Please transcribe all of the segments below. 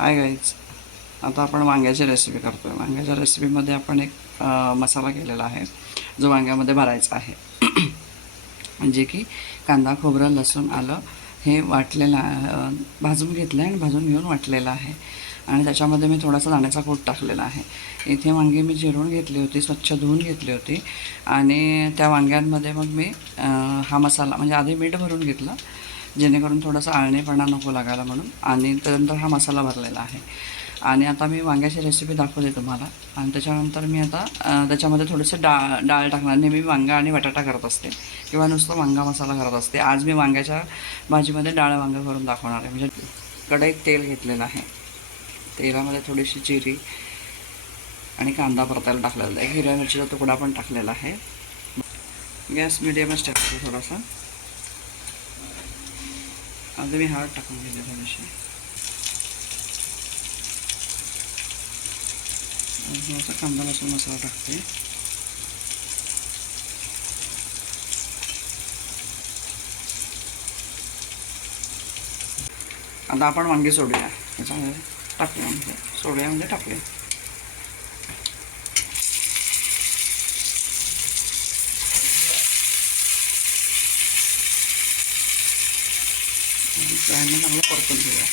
Hi guys, आता आपण वांग्याची रेसिपी करतो आहे. वांग्याच्या रेसिपीमध्ये आपण एक मसाला केलेला आहे जो वांग्यामध्ये भरायचा आहे. म्हणजे की कांदा, खोबरं, लसूण, आलं हे वाटलेलं भाजून घेतलं आहे आणि भाजून घेऊन वाटलेलं आहे. आणि त्याच्यामध्ये मी थोडासा दाण्याचा कूट टाकलेला आहे. इथे वांगी मी चिरून घेतली होती, स्वच्छ धुवून घेतली होती. आणि त्या वांग्यांमध्ये मग मी हा मसाला म्हणजे आधी मीठ भरून घेतलं जेणेकरून थोडासा आळणेपणा नको लागायला म्हणून. आणि त्यानंतर हा मसाला भरलेला आहे. आणि आता मी वांग्याची रेसिपी दाखवते तुम्हाला. आणि त्याच्यानंतर मी आता त्याच्यामध्ये थोडंसं डाळ टाकणार. नेहमी वांगा आणि बटाटा करत असते किंवा नुसतं वांगा मसाला करत असते. आज मी वांग्याच्या भाजीमध्ये डाळ वांगा करून दाखवणार आहे. म्हणजे कढईत तेल घेतलेलं आहे, तेलामध्ये थोडीशी जिरी आणि कांदा परतायला टाकलेला आहे. हिरव्या मिरचीचा तुकडा पण टाकलेला आहे. गॅस मिडियमच टाकतो थोडासा. आता मी हळद टाकून घेते थोडीशी. थोडासा कांदा लसूण मसाला टाकते. आता आपण वांगी सोडूया, त्याच्यामध्ये टाकूया, म्हणजे सोडूया म्हणजे टाकूया. चांगलं परतून घेऊया.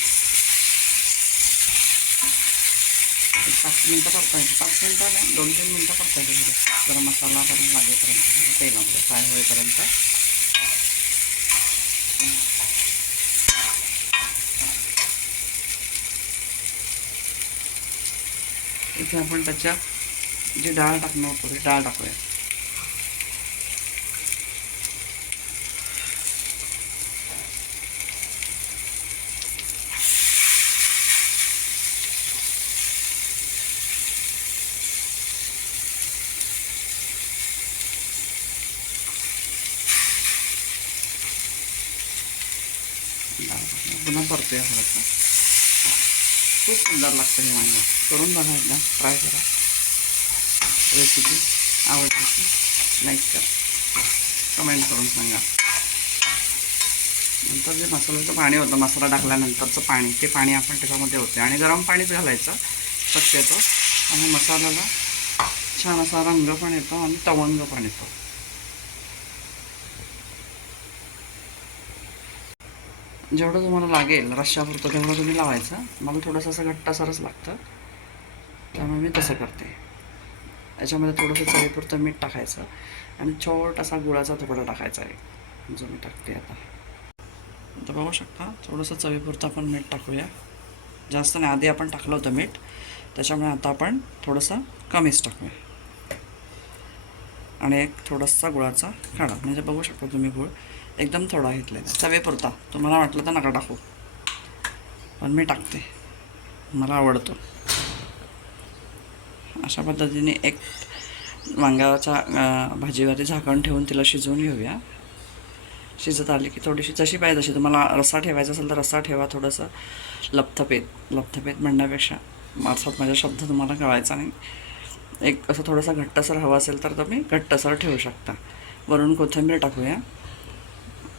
5 मिनटं परतायचं. 5 मिनटं नाही, 2-3 मिनटं परतायचं. जरा मसाला करून लागेपर्यंत, तेलामध्ये फ्राय होईपर्यंत. इथे आपण त्याच्यात जी डाळ टाकणार होतो ती डाळ टाकूया. पुन्हा परतूया थोडंसं. खूप सुंदर लागतं हे वांगं. करून बघा एकदा, ट्राय करा. रेसिपी आवडली की लाईक करा, कमेंट करून सांगा. नंतर जे मसाल्याचं पाणी होतं, मसाला टाकल्यानंतरचं पाणी, ते पाणी आपण त्याच्यामध्ये होते. आणि गरम पाणीच घालायचं शक्यतो. आणि मसाल्याला छान असा रंग पण येतो आणि तवंग पण येतो. जेवढं तुम्हाला लागेल रश्शापुरतं तेवढं तुम्ही लावायचं. मला थोडंसं असं घट्टसरच लागतं, त्यामुळे मी तसं करते. याच्यामध्ये थोडंसं चवीपुरतं मीठ टाकायचं आणि छोटासा गुळाचा तुकडा टाकायचा आहे, जो मी टाकते आता. बघू शकता, थोडंसं चवीपुरतं आपण मीठ टाकूया. जास्त नाही, आधी आपण टाकलं होतं मीठ, त्याच्यामुळे आता आपण थोडंसं कमीच टाकूया. आणि एक थोडासा गुळाचा काढा. म्हणजे बघू शकता तुम्ही, गुळ एकदम थोडा घेतलेला, चवीपुरता. तुम्हाला वाटलं तर नका टाकू, पण मी टाकते, मला आवडतो. अशा पद्धतीने एक वांग्याच्या भाजीवरती झाकण ठेवून तिला शिजवून घेऊया. शिजत आली की थोडीशी जशी पाहिजे तशी, तुम्हाला रस्सा ठेवायचा असेल तर रस्सा ठेवा. थोडंसं लपथपेत म्हणण्यापेक्षा, अर्थात माझा शब्द तुम्हाला कळायचा नाही, एक असं थोडासा घट्टसर हवा असेल तर तुम्ही घट्टसर ठेवू शकता. वरून कोथिंबीर टाकूया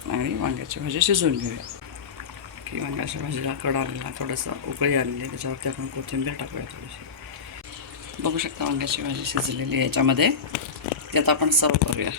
आणि वांग्याची भाजी शिजवून घेऊया. की वांग्याच्या भाजीला कड आलेला, थोडंसं उकळी आलेली, त्याच्यावरती आपण कोथिंबीर टाकूया थोडीशी. बघू शकता वांग्याची भाजी शिजलेली आहे याच्यामध्ये. ती आता आपण सर्व करूया.